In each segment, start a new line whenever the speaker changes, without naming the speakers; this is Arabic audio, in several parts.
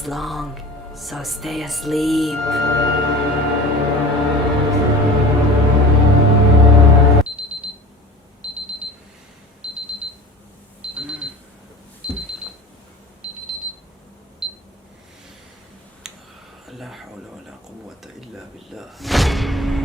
is long, so stay asleep.
لا حول ولا قوة إلا بالله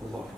Allah.